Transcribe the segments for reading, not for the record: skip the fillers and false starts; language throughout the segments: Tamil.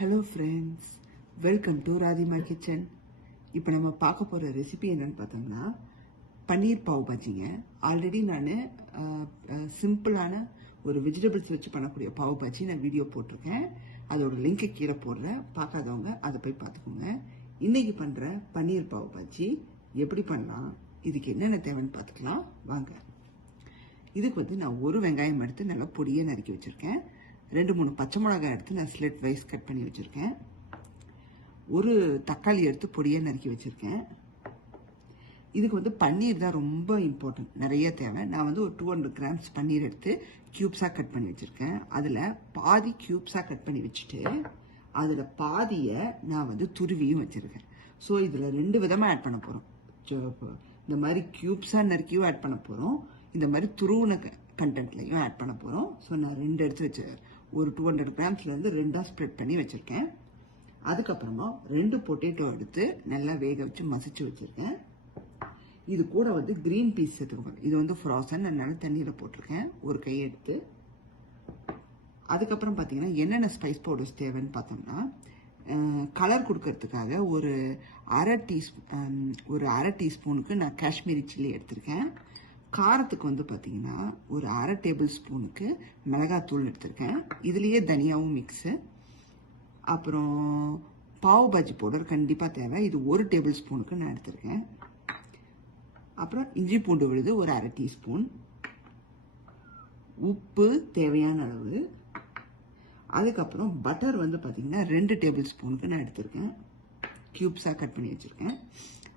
Hello friends, welcome to Radhima kitchen. இப்போ நம்ம பார்க்க போகிற ரெசிபி என்னென்னு பார்த்தோம்னா பன்னீர் பாவ் பாஜிங்க. ஆல்ரெடி நான் சிம்பிளான ஒரு வெஜிடபிள்ஸ் வச்சு பண்ணக்கூடிய பாவ் பாஜி நான் வீடியோ போட்டிருக்கேன். அதோட லிங்கை கீழே போடுறேன், பார்க்காதவங்க அதை போய் பார்த்துக்கோங்க. இன்றைக்கி பண்ணுற பன்னீர் பாவ் பாஜி எப்படி பண்ணலாம், இதுக்கு என்னென்ன தேவைன்னு பார்த்துக்கலாம் வாங்க. இதுக்கு நான் ஒரு வெங்காயம் எடுத்து நல்லா பொடியை நறுக்கி வச்சுருக்கேன். 2-3 பச்சை மிளகாய் எடுத்து நான் ஸ்லிட் வைஸ் கட் பண்ணி வச்சுருக்கேன். ஒரு தக்காளி எடுத்து பொடியை நறுக்கி வச்சுருக்கேன். இதுக்கு பன்னீர் தான் ரொம்ப இம்பார்ட்டன்ட், நிறைய தேவை. நான் ஒரு 200 கிராம்ஸ் பன்னீர் எடுத்து க்யூப்ஸாக கட் பண்ணி வச்சுருக்கேன். அதில் பாதி க்யூப்ஸாக கட் பண்ணி வச்சுட்டு அதில் பாதியை நான் துருவியும் வச்சுருக்கேன். ஸோ இதில் 2 விதமாக ஆட் பண்ண போகிறோம். இந்த மாதிரி க்யூப்ஸாக நறுக்கியும் ஆட் பண்ண போகிறோம், இந்த மாதிரி துருவின கண்டென்ட்லையும் ஆட் பண்ண போகிறோம். ஸோ நான் 2 எடுத்து வச்சு ஒரு 200 கிராம்ஸ்லேருந்து 2ஆக ஸ்ப்ரெட் பண்ணி வச்சுருக்கேன். அதுக்கப்புறமா 2 பொட்டேட்டோ எடுத்து நல்லா வேக வச்சு மசிச்சு வச்சுருக்கேன். இது கூட க்ரீன் பீஸ் சேர்த்துக்கணும். இது ஃப்ரோசன், அதனால தண்ணியில் போட்டிருக்கேன், ஒரு கை எடுத்து. அதுக்கப்புறம் பார்த்தீங்கன்னா என்னென்ன ஸ்பைஸ் பவுடர்ஸ் தேவைன்னு பார்த்தோம்னா, கலர் கொடுக்கறதுக்காக ஒரு அரை டீஸ்பூனுக்கு நான் காஷ்மீரி சில்லி எடுத்திருக்கேன். காரத்துக்கு பார்த்தீங்கன்னா ஒரு அரை டேபிள் ஸ்பூனுக்கு மிளகாத்தூள் எடுத்திருக்கேன். இதுலேயே தனியாவும் மிக்ஸு. அப்புறம் பாவ் பாஜி பவுடர் கண்டிப்பாக தேவை, இது 1 டேபிள் ஸ்பூனுக்கு நான் எடுத்திருக்கேன். அப்புறம் இஞ்சி பூண்டு விழுது ஒரு அரை டீஸ்பூன், உப்பு தேவையான அளவு. அதுக்கப்புறம் பட்டர் பார்த்தீங்கன்னா 2 டேபிள் ஸ்பூனுக்கு நான் எடுத்திருக்கேன், க்யூப்ஸாக கட் பண்ணி வச்சுருக்கேன்.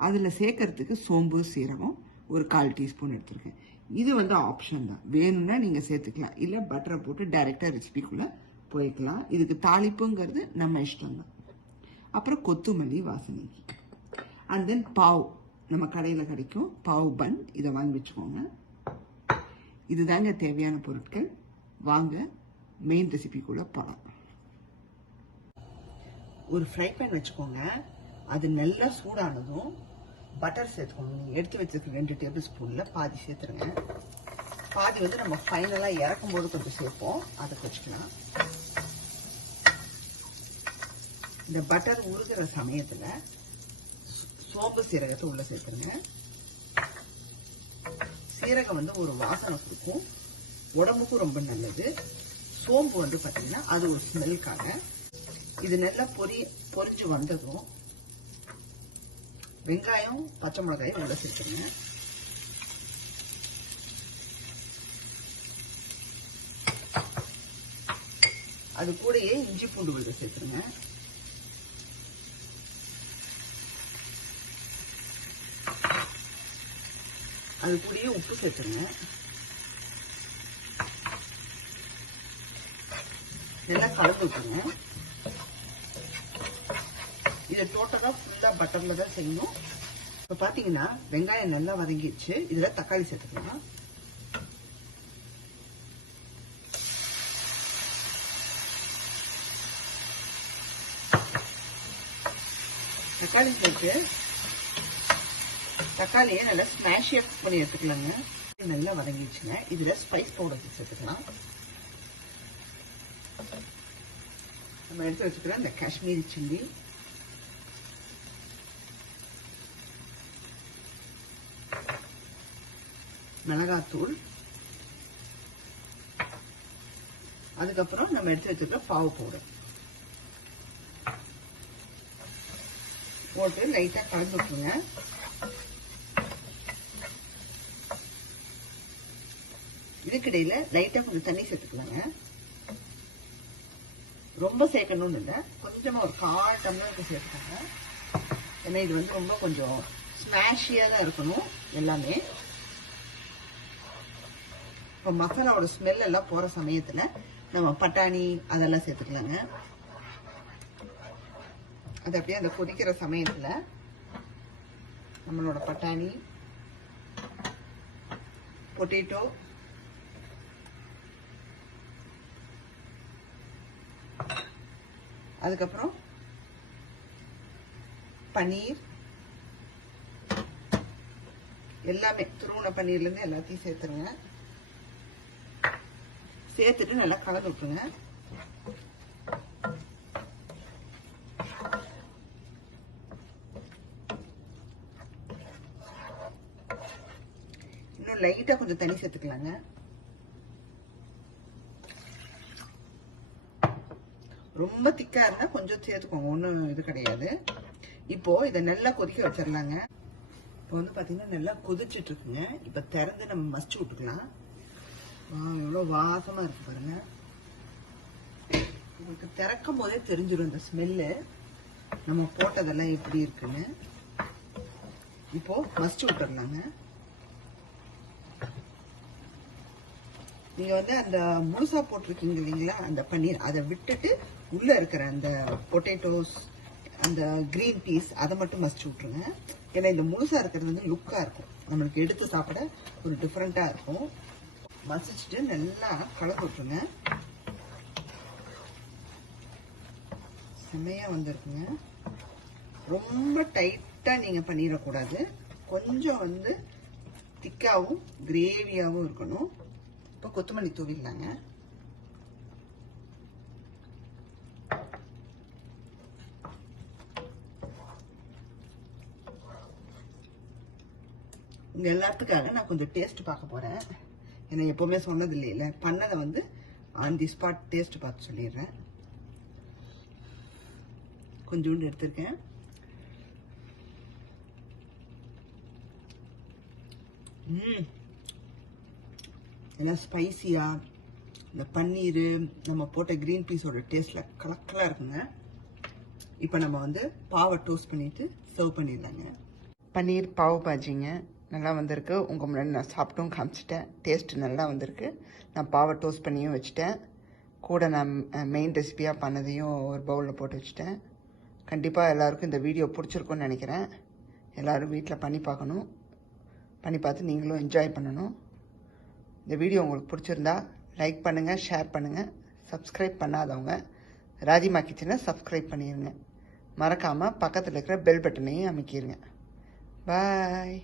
அதில் சேர்க்கறதுக்கு சோம்பு சீரகம் ஒரு 1/4 டீஸ்பூன் எடுத்திருக்கேன். இது ஆப்ஷன் தான், வேணும்னா நீங்கள் சேர்த்துக்கலாம், இல்லை பட்டரை போட்டு டைரெக்டாக ரெசிபிக்குள்ளே போய்க்கலாம். இதுக்கு தாளிப்புங்கிறது நம்ம இஷ்டம் தான். அப்புறம் கொத்தமல்லி வாசனைக்கு. அண்ட் தென் பாவ், நம்ம கடையில் கிடைக்கும் பாவ் பன், இதை வாங்கி வச்சுக்கோங்க. இதுதாங்க தேவையான பொருட்கள். வாங்க மெயின் ரெசிபிக்குள்ளே போகலாம். ஒரு ஃப்ரை பேன் வச்சுக்கோங்க. அது நல்லா சூடானதும் பட்டர் சேர்த்துக்கோங்க. நீங்கள் எடுத்து வச்சிருக்க 2 டேபிள் ஸ்பூனில் பாதி சேர்த்துருங்க. பாதி நம்ம ஃபைனலாக இறக்கும் போது கொஞ்சம் சேர்ப்போம், அதை வச்சுக்கலாம். இந்த பட்டர் உருகிற சமயத்தில் சோம்பு சீரகத்தை உள்ள சேர்த்துருங்க. சீரகம் ஒரு வாசனை கொடுக்கும், உடம்புக்கும் ரொம்ப நல்லது. சோம்பு பார்த்தீங்கன்னா அது ஒரு ஸ்மெல்லுக்காக. இது நல்லா பொரிஞ்சு வந்ததும் வெங்காயம் பச்சை மிளகாயும் உள்ள சேர்த்துருங்க. அது கூடயே இஞ்சி பூண்டு விழுது சேர்த்துருங்க. அது கூடயே உப்பு சேர்த்துருங்க. நல்லா கலந்து விட்டுருங்க. இதை டோட்டலாக ஃபுல்லாக பட்டரில் தான் செய்யணும். இப்போ பார்த்தீங்கன்னா வெங்காயம் நல்லா வதங்கிடுச்சு. இதில் தக்காளி சேர்த்துக்கலாம். தக்காளி சேர்த்து தக்காளியை நல்லா ஸ்மாஷியாக குக் பண்ணி எடுத்துக்கலாங்க. நல்லா வதங்கிடுச்சுங்க. இதில் ஸ்பைஸ் பவுடர் சேர்த்துக்கலாம். நம்ம எடுத்து வச்சுக்கலாம் இந்த காஷ்மீரி சில்லி, மிளகாத்தூள், அதுக்கப்புறம் நம்ம எடுத்து வச்சுருக்க பாவ் பவுடர் போட்டு லைட்டாக கலந்து விட்டுருங்க. இதுக்கிடையில லைட்டாக கொஞ்சம் தண்ணி சேர்த்துக்கலாங்க. ரொம்ப சேர்க்கணும்னு இல்லை, கொஞ்சமாக ஒரு 1/4 டம்ளருக்கு சேர்த்துக்கோங்க. ஏன்னா இது ரொம்ப கொஞ்சம் ஸ்மாஷியாக தான் இருக்கணும் எல்லாமே. இப்போ மசாலாவோட ஸ்மெல் எல்லாம் போகிற சமயத்தில் நம்ம பட்டாணி அதெல்லாம் சேர்த்துக்கலாங்க. அது அப்படியே அந்த கொதிக்கிற சமயத்தில் நம்மளோட பட்டாணி, பொட்டேட்டோ, அதுக்கப்புறம் பன்னீர், எல்லாமே துருவன பன்னீர்லேருந்து எல்லாத்தையும் சேர்த்துருங்க. சேர்த்துட்டு நல்லா கலந்து விட்டுருங்க. லைட்டாக கொஞ்சம் தண்ணி சேர்த்துக்கலாங்க. ரொம்ப திக்காக இருந்தால் கொஞ்சம் சேர்த்துக்கோங்க, ஒன்றும் இது கிடையாது. இப்போ இதை நல்லா கொதிக்க வச்சிடலாங்க. இப்போ வந்து பார்த்தீங்கன்னா நல்லா கொதிச்சுட்டு இருக்குங்க. இப்போ திறந்து நம்ம மசிச்சு விட்டுக்கலாம். எவ்வளோ வாசமாக இருக்கு பாருங்க. உங்களுக்கு திறக்கும் போதே தெரிஞ்சிடும் இந்த ஸ்மெல்லு, நம்ம போட்டதெல்லாம் எப்படி இருக்குன்னு. இப்போ மசிச்சு விட்டுடலாங்க. நீங்க வந்து அந்த முழுசா போட்டிருக்கீங்க இல்லைங்களா அந்த பன்னீர், அதை விட்டுட்டு உள்ள இருக்கிற அந்த பொட்டேட்டோஸ், அந்த கிரீன் பீஸ் அதை மட்டும் மசிச்சு விட்டுருங்க. ஏன்னா இந்த முழுசா இருக்கிறது வந்து லுக்கா இருக்கும், நம்மளுக்கு எடுத்து சாப்பிட ஒரு டிஃப்ரெண்டா இருக்கும். மசிச்சுட்டு நல்லா கலந்து விட்டுருங்க. செம்மையா வந்திருக்குங்க. ரொம்ப டைட்டா நீங்க பண்ணிடக்கூடாது, கொஞ்சம் வந்து திக்காவும் கிரேவியாவும் இருக்கணும். இப்போ கொத்தமல்லி தூவிடலாங்க. உங்க எல்லாத்துக்காக நான் கொஞ்சம் டேஸ்ட் பார்க்க போறேன். ஏன்னா எப்பவுமே சொன்னது இல்லையில, பண்ணதை வந்து ஆன் தி ஸ்பாட் டேஸ்ட் பார்த்து சொல்லிடுறேன். கொஞ்சோண்டு எடுத்திருக்கேன். எல்லாம் ஸ்பைசியா, இந்த பன்னீர் நம்ம போட்ட கிரீன் பீஸோட டேஸ்ட்ல கலக்கலா இருக்குங்க. இப்போ நம்ம வந்து பாவை டோஸ்ட் பண்ணிட்டு சர்வ் பண்ணிடலாங்க. பன்னீர் பாவ் பாஜிங்க நல்லா வந்திருக்கு. உங்கள் முன்னாடி நான் சாப்பிட்டும் காமிச்சிட்டேன். டேஸ்ட் நல்லா வந்திருக்கு. நான் பாவை டோஸ்ட் பண்ணியும் வச்சுட்டேன். கூட நான் மெயின் ரெசிபியாக பண்ணதையும் ஒரு பவுலில் போட்டு வச்சுட்டேன். கண்டிப்பாக எல்லாருக்கும் இந்த வீடியோ பிடிச்சிருக்குன்னு நினைக்கிறேன். எல்லோரும் வீட்டில் பண்ணி பார்க்கணும். பண்ணி பார்த்து நீங்களும் என்ஜாய் பண்ணணும். இந்த வீடியோ உங்களுக்கு பிடிச்சிருந்தா லைக் பண்ணுங்கள், ஷேர் பண்ணுங்கள். சப்ஸ்கிரைப் பண்ணாதவங்க ராதிமா கிச்சனை சப்ஸ்கிரைப் பண்ணிடுங்க. மறக்காமல் பக்கத்தில் இருக்கிற பெல் பட்டனையும் அமைக்கிடுங்க. பாய்.